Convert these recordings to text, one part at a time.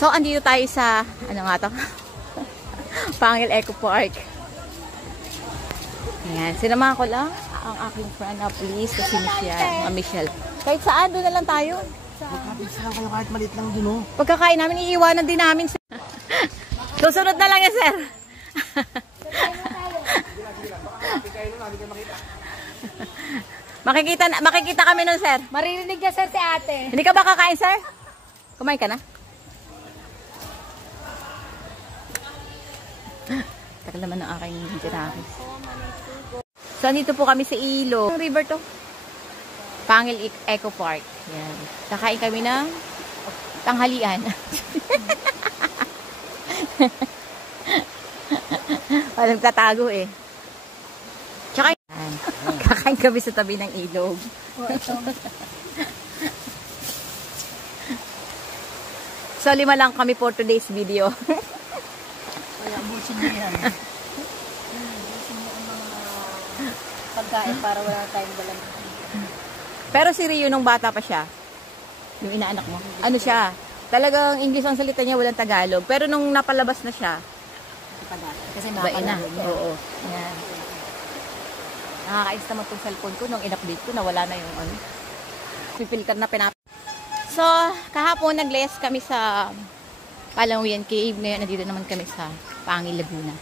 So, andito tayo sa, ano nga to? Pangil Eco Park. Ayan, sinamahan ko lang ang aking friend na police na si Michelle. Michelle. Kahit saan, doon na lang tayo. Magkapis lang kayo kahit maliit lang din, oh. Pagkakain namin, iiwanan din namin. Susunod na lang yan, sir. Makikita kami nun, sir. Maririnig niya, sir, si ate. Hindi ka ba kakain, sir? Kumain ka na? Tagal naman ang aking tirakis. So, dito po kami sa Ilo. Ang river to? Pangil Eco Park. Yan. Kakain kami ng tanghalian. Walang tatago eh. Tsaka yan. Kakain kami sa tabi ng ilog. So, 5 lang kami for today's video. Kaya abusin niyo yan. Abusin niyo ang mga pagkain para wala tayong balang. Pero si Rio nung bata pa siya, yung inaanak mo, ano siya, talagang English ang salita niya, walang Tagalog. Pero nung napalabas na siya, Kasi bain na. makakalagot niya. Oo. Yan. Nakakais naman itong cellphone ko nung in-update ko, nawala na yung ano. Pipilter na So, kahapon nag-less kami sa Palawian Cave. Ngayon, nandito naman kami sa Pangil, Laguna.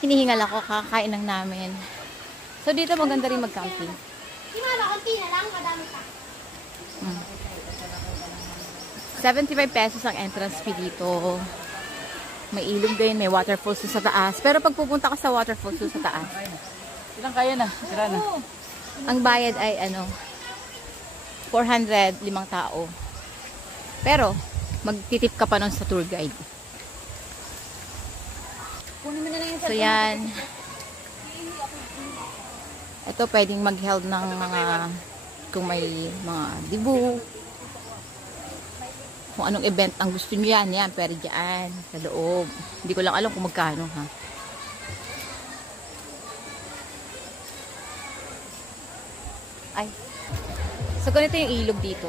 Hinihingal ako, kakain lang namin. So, dito maganda rin mag-camping. Konti na lang, madami pa. 75 pesos ang entrance fee dito. May ilog din, may waterfalls sa taas. Pero pag pupunta ka sa waterfalls sa taas, Ilang kaya na? Sira na. ang bayad ay ano, 400, 5 tao. Pero, magtitip ka pa nun sa tour guide. Kunin mo na lang yung So, yan. Ito, pwedeng mag-held ng mga, kung may mga dibu, kung anong event ang gusto nyo yan, pwede dyan, sa loob. Hindi ko lang alam kung magkano, ha. Ay. So, ganito yung ilog dito.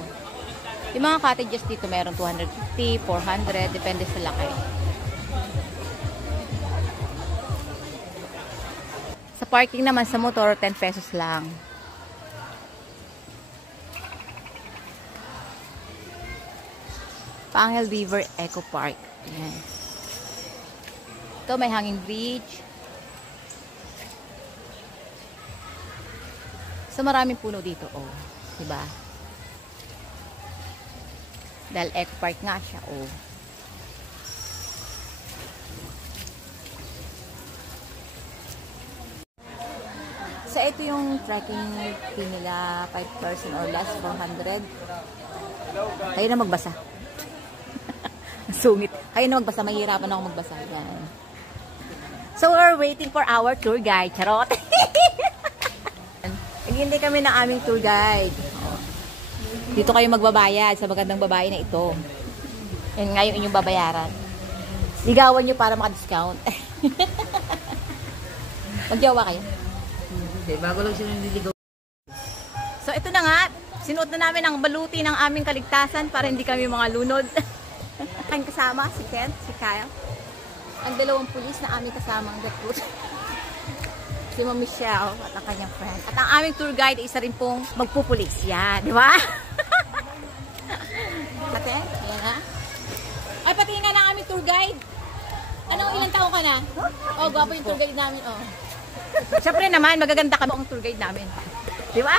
Yung mga cottages dito, meron 250, 400, depende sa laki. Sa parking naman sa motor, 10 pesos lang. Pangil River Eco Park. Ayan. Ito may hanging bridge. So maraming puno dito, oh. Diba? Dahil Eco Park nga siya, oh. So ito yung trekking fee nila, 5 person or less, 400. Kayo na magbasa. Sungit. Kayo na magbasa, mahirapan ako magbasa. Yan. So we're waiting for our tour guide. Charot! Naghihintay kami ng aming tour guide. Dito kayo magbabayad sa magandang babae na ito. Yan nga yung inyong babayaran. Ligawan nyo para maka-discount. Magjawa kayo. Okay, bago lang sila nililigaw. So ito na nga, sinuot na namin ang baluti ng aming kaligtasan para hindi kami mga lunod. Ang kasama, si Kent, si Kyle. Ang dalawang pulis na aming kasamang recruit. Si Ma'am Michelle at ang kanyang friend. At ang aming tour guide, isa rin pong magpupulis. Yan, di ba? Ate, yan ha. Ay, pati nga ng aming tour guide. Anong ilang taon ka na? Oh, gwapo yung tour guide namin, oh. Siyempre naman, magaganda ka ang tour guide namin. Di ba?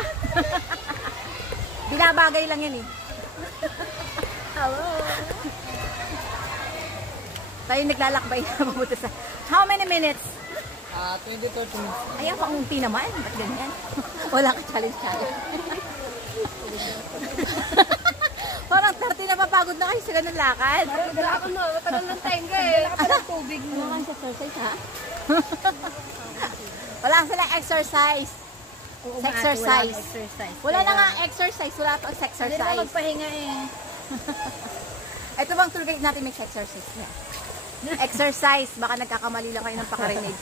Binabagay lang yan eh. Hello. Tayo naglalakbay na mabuti sa... How many minutes? 20-30 minutes. Ayaw, paunti naman. Ba't ganyan? Wala ka challenge. Parang 30 na mapagod na kayo sa ganun lakad. Wala ako no, matagal ng tenga eh. Wala ka ng tubig mo. Wala kang exercise, ha? Wala silang exercise. Exercise. Wala na nga exercise. Wala to exercise. Hindi na magpahinga eh. Ito bang tour guide natin may exercise niya? Exercise. Baka nagkakamali lang kayo ng pakarinig.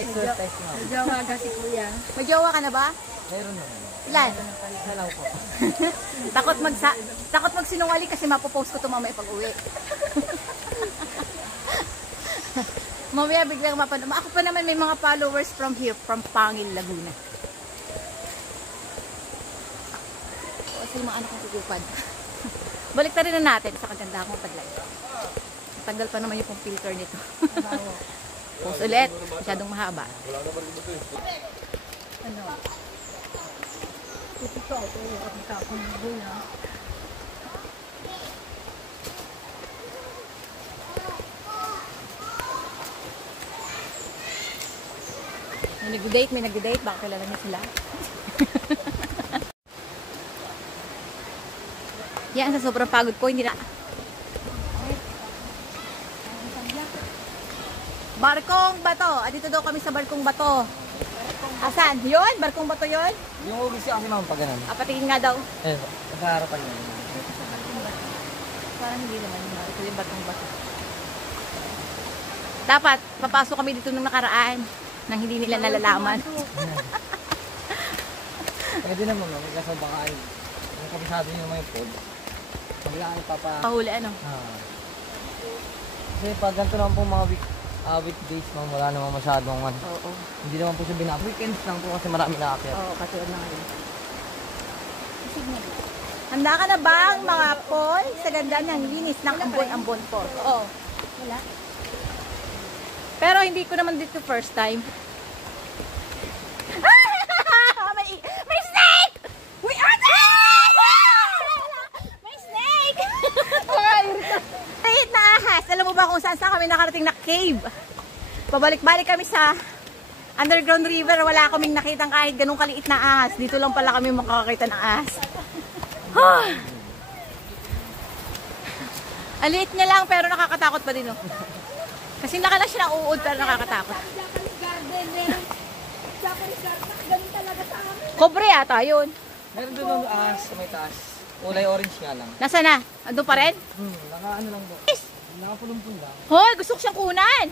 Exercise mo. Jowa ka si kuya. May jowa ka na ba? Meron naman. Ilan? Salaw po. Takot magsinungaling kasi mapopost ko ito mamaya pag uwi. Mamaya biglang mapanood. Ako pa naman may mga followers from here, from Pangil, Laguna. Kasi yung mga anak kong kukupad. Balik na rin na natin sa kaganda akong tagline. Tanggal pa naman yung pong filter nito. Post ulit. Masyadong mahaba. Ano? Ito yung kapitapon mo na. May nag-date. Baka kilala niya sila. Yan, sa sobrang pagod ko, hindi na. Barkong Bato. Dito daw kami sa Barkong Bato. Asan? Yun? Barkong Bato yun? Yung ugis kasi ma'am pag ganun. Patingin nga daw. Eh, sa harapan yun. Parang hindi naman yun. Ito yung Barkong Bato. Dapat, papasok kami dito nung nakaraan nang hindi nila nalalaman. Pwede naman ma'am, kasi baka ay, yung kabisado nyo naman yung pod. Pagla ay Pahuli ano? Kasi pag ganito naman po mga weekdays ma'am, wala naman masyadong ano. Oo. Hindi naman po siya binap. Weekends lang po kasi marami nakakit. Oo, katulad na ngayon. Handa ka na bang mga Paul sa ganda ng linis ng ambon-ambon po? Oo. Wala. Pero hindi ko naman dito first time. May snake! Uy, ate! May snake! Kahit na ahas. Alam mo ba kung saan kami nakarating na cave? Pabalik-balik kami sa underground river. Wala kaming nakitang kahit ganung kaliit na ahas. Dito lang pala kami makakakita ng ahas. Aliit niya lang pero nakakatakot pa din. Oh. Kasi nakala siya na uod pero nakakatakot. Kobre ata yun. Meron doon ang ahas sa may taas. Kulay orange nga lang. Nasaan na? Andun pa rin? Naka-ano lang po. Nakapulong-pulong lang. Hoy, gusto ko siyang kunan.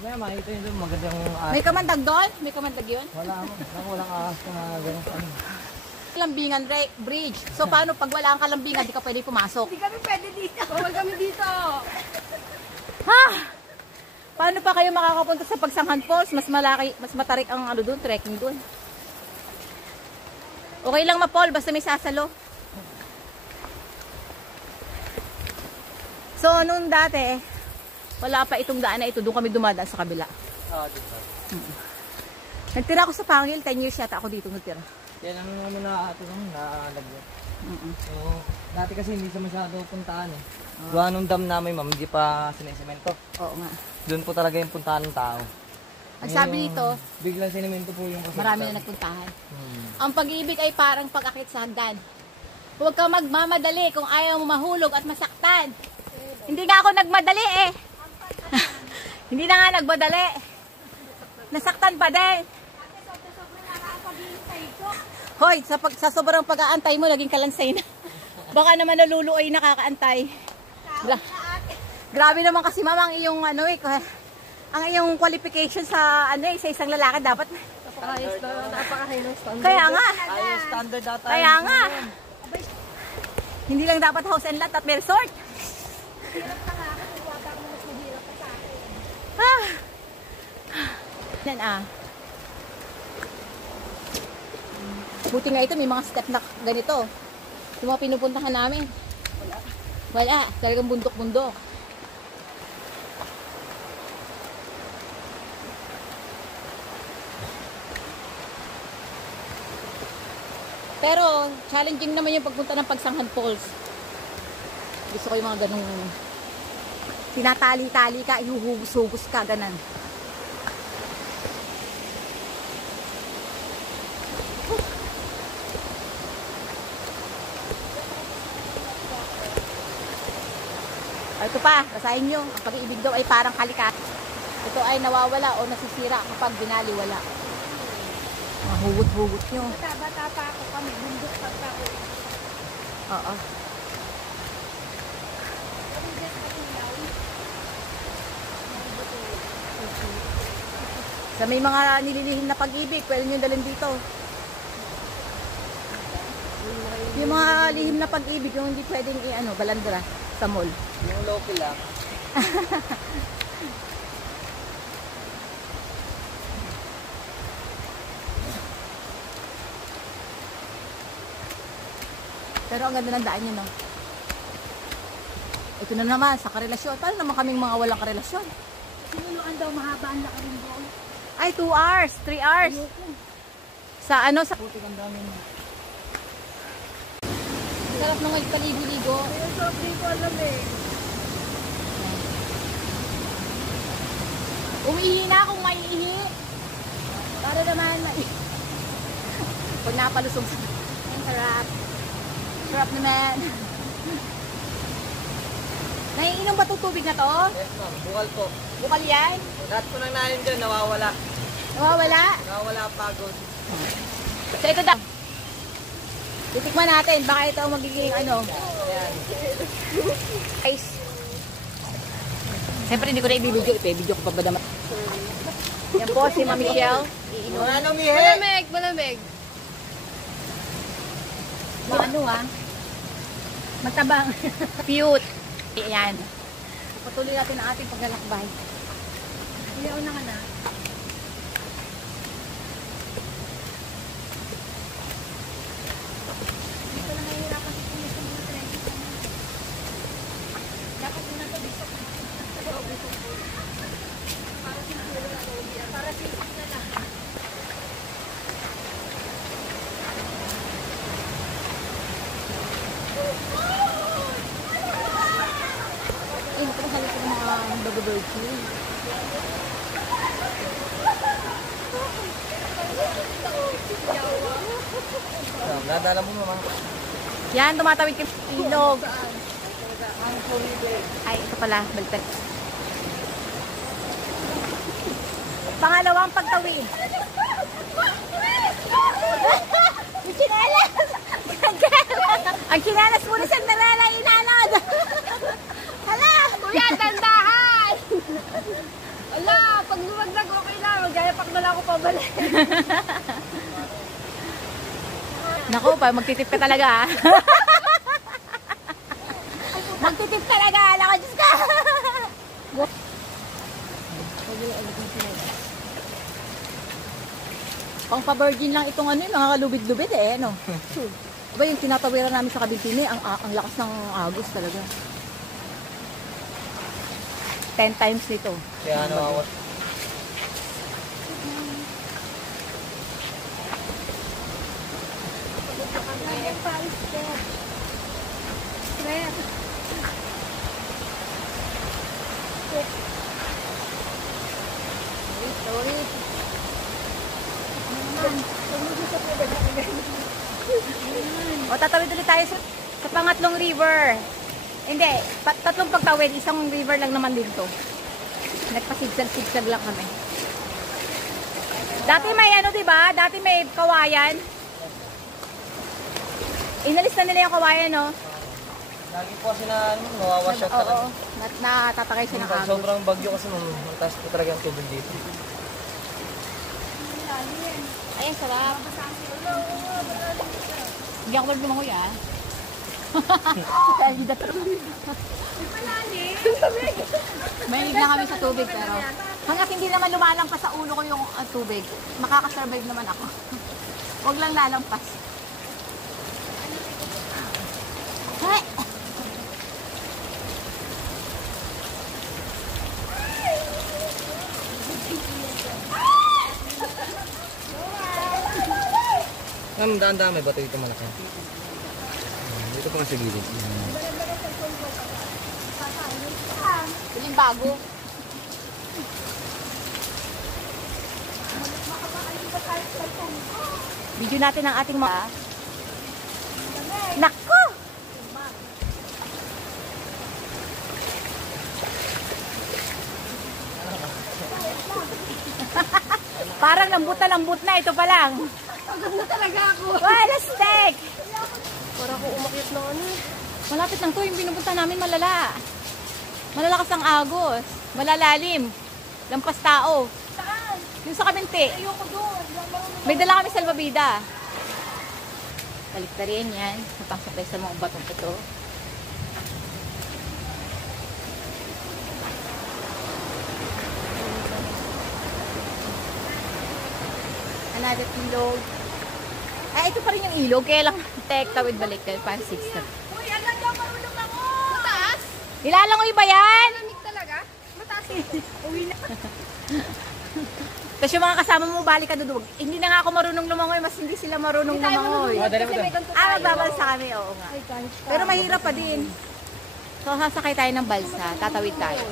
Mamaya makita yun doon, magandang ahas. May kamandag doon? May kamandag yun? Wala mo. Walang ahas na mga ganun. Kalambingan bridge. So paano pag wala ang kalambingan, di ka pwede pumasok? Hindi kami pwede dito. Bawal kami dito. Ha? Paano pa kayo makakapunta sa Pagsanghan Falls? Mas malaki, mas matarik ang ano doon, trekking doon. Okay lang ma-Paul, basta may sasalo. So, noon dati, wala pa itong daan na ito. Doon kami dumadaan sa kabila. Dito. Nagtira ako sa Pangil. 10 years yata ako dito nagtira. Yan ang ano na ato nung naalagyan. So, dati kasi hindi sa masyado puntaan eh. Gawa nung dam namin ma'am, hindi pa sinisemento. Oo nga. Doon po talaga yung puntahan ng tao. Ang sabi dito, biglang sinemento po yung kasunod. marami na nagpuntahan. Ang pag-ibig ay parang pag-akit sa hagdan. Huwag ka magmamadali kung ayaw mo mahulog at masaktan. Hindi nga ako nagmadali eh. Hindi na nga nagmadali. Nasaktan pa din. Hoy, sa sobrang pag-aantay mo, naging kalansay na. Baka naman naluluoy nakakaantay. Grabe naman kasi mama ang iyong ano eh, ang iyong qualification sa ano eh, sa isang lalaki dapat. Napaka-high ng standard. Kaya nga. Ayos, standard data. Kaya nga. Hindi lang dapat house and lot at may resort. Yan buti nga ito, may mga step na ganito. Yung mga pinupuntahan namin. Wala. Talagang bundok-bundok. Pero, challenging naman yung pagpunta ng Pagsanghan Falls. Gusto ko yung mga ganung tinatali-tali ka, ihuhugos-hugos ka, ganan. Ito pa, basahin nyo. Ang pag-iibig daw ay parang kalikat. Ito ay nawawala o nasisira kapag binaliwala. Mahugot-hugot nyo. Bata pa ako kami, bundok pa ako. Oo. Sa may mga nililihim na pag-ibig, pwede nyo dalhin dito. Yung mga lihim na pag-ibig, yung hindi pwedeng balandra sa mall. Yung local lang. Pero ang ganda ng daan niya, no? Ito na naman, sa karelasyon. Paano naman kaming mga walang karelasyon? Sinuluan daw mahaba ang laki rin doon. Ay, 2 hours, 3 hours. Sa sa... Puti ang dami mo. Sarap nung paligo-ligo. Ayun, so dito alam eh. Umiihi na kung maiihi. Para naman pag napalusog sa... Ang sarap. Sarap naman. Naiinom ba itong tubig na to? Yes ma'am, bukal po. Bukal yan? Lahat po nang nahin dyan, nawawala. Nawawala? Nawawala ang pagod. So ito daw. Titikman natin. Baka ito ang magiging Ayan. Guys. Siyempre hindi ko na ibibidyo. Ibibidyo ko pa ba naman? Yan po si Ma'am Michelle. Iinom. Ano, Mihe? Malamig, malamig. Matabang. Cute. Ayan. Patuloy natin ang ating paglalakbay. Ilaw na ka na. Dito na nahihirapan si Kuya sa mga trend. Dapat muna ito bisok. Para si Kuya na Kuya. Para si Kuya na. Ito na salit ng mga bago-bird tree. Nadala mo naman. Yan, tumatawid kami sa ilog. Ay, ito pala, baliktad. Pangalawang pagtawid. Yung chinelas! Ang chinelas mo na siyang nalalay inanod! Hala! Kuya, tandahan! Ala, pag lumaglag okay lang. Magjayapak na lang ako pabalik. Naku, magtitip ka talaga ah. Magtitip talaga, ala ka, Diyos ka! Pang pa-virgin lang itong mga kalubid-lubid Aba, yung tinatawiran namin sa Kabintini, ang lakas ng agos talaga. 10 times nito. Kaya nawawala. O, tatawid ulit tayo sa pangatlong river. Hindi, tatlong pagtawid, isang river lang naman dito. Nagpasigsag-sigsag lang kami. Dati may diba? Dati may kawayan. Inalis na nila yung kawayan, no? Lagi po kasi nawawash out talaga. Oo, natatakay siya ng Pag agos. sobrang bagyo kasi mataas po talaga ang tubig dito. Ay, sarap. Hindi ako marunong ako yan. Mahilig na kami sa tubig pero hanggang hindi naman lumalampas sa ulo ko yung tubig, makakasurvive naman ako. Huwag lang lalampas. Hey! Ma'am, daan-daan may bato dito malaki. Dito pa nga sa gilid. Ito yung bago. Video natin ang ating mga... Nako! Parang lambot na ito pa lang. Maganda talaga ako. Wala steak! Para ako umakyat ng Malapit lang to, yung pinupunta namin malala. Malalakas ang agos. Malalalim. Lampas tao. Saan? Yung sa Kabinti. Ayoko doon. May dala kami salvavida. Baliktarin yan. Sapang-sapay sa mga batong ito. Another ilog. Ay, ito pa rin yung ilog. Kaya lang tawid baliktad. Parang 6 na. Uy, agad daw marunong ako! Mataas? Nilalangoy ba yan? Malamig talaga? Mataas ito. Uwi na. Tapos yung mga kasama mo, balik ka dudubog. Hindi na nga ako marunong lumangoy. Mas hindi sila marunong lumangoy. dali mo Kasi doon. may ganito Ah, tayo. magbabalsa kami. Oo nga. Ay, kahit Pero mahirap pa din. So, sasakay tayo ng balsa. Tatawid tayo.